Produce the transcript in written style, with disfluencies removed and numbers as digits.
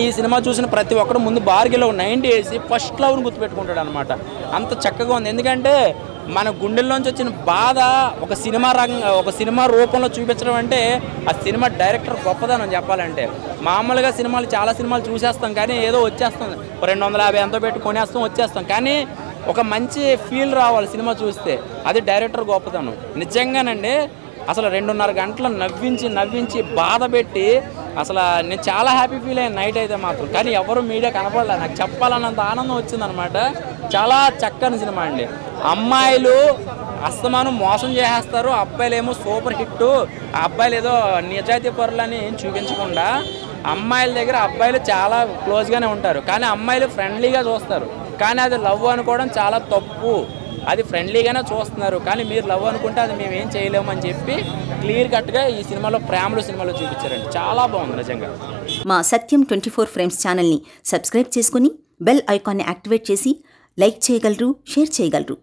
ఈ సినిమా చూసిన ప్రతి ఒక్కరు ముందు బార్గీలో 90 వేసి ఫస్ట్ లవ్ని గుర్తుపెట్టుకుంటాడు అనమాట. అంత చక్కగా ఉంది. ఎందుకంటే మన గుండెల్లోంచి వచ్చిన బాధ ఒక సినిమా రూపంలో చూపించడం అంటే ఆ సినిమా డైరెక్టర్ గొప్పదనం చెప్పాలంటే. మామూలుగా చాలా సినిమాలు చూసేస్తాం కానీ ఏదో వచ్చేస్తాం 250 ఎంతో పెట్టి కొనేస్తాం వచ్చేస్తాం. కానీ ఒక మంచి ఫీల్ రావాలి సినిమా చూస్తే, అది డైరెక్టర్ గొప్పదనం నిజంగానండి. అసలు 2.5 గంటలు నవ్వించి బాధ పెట్టి అసలు నేను చాలా హ్యాపీ ఫీల్ అయ్యాను నైట్ అయితే మాత్రం. కానీ ఎవరు మీడియా కనపడలేదు, నాకు చెప్పాలన్నంత ఆనందం వచ్చిందనమాట. చాలా చక్కని సినిమా అండి. అమ్మాయిలు అస్తమానం మోసం చేసేస్తారు, అబ్బాయిలు ఏమో సూపర్ హిట్, ఆ అబ్బాయిలు ఏదో నిజాయితీ పరులని చూపించకుండా అమ్మాయిల దగ్గర అబ్బాయిలు చాలా క్లోజ్గానే ఉంటారు, కానీ అమ్మాయిలు ఫ్రెండ్లీగా చూస్తారు. కానీ అది లవ్ అనుకోవడం చాలా తప్పు. అది ఫ్రెండ్లీగానే చూస్తున్నారు, కానీ మీరు లవ్ అనుకుంటే అది మేము ఏం చేయలేము అని చెప్పి క్లియర్ కట్గా ఈ సినిమాలో సినిమాలో చూపించారండి. చాలా బాగుంది నిజంగా. మా సత్యం 24 ఫ్రేమ్స్ ఛానల్ని సబ్స్క్రైబ్ చేసుకుని బెల్ ఐకాన్ని యాక్టివేట్ చేసి లైక్ చేయగలరు, షేర్ చేయగలరు.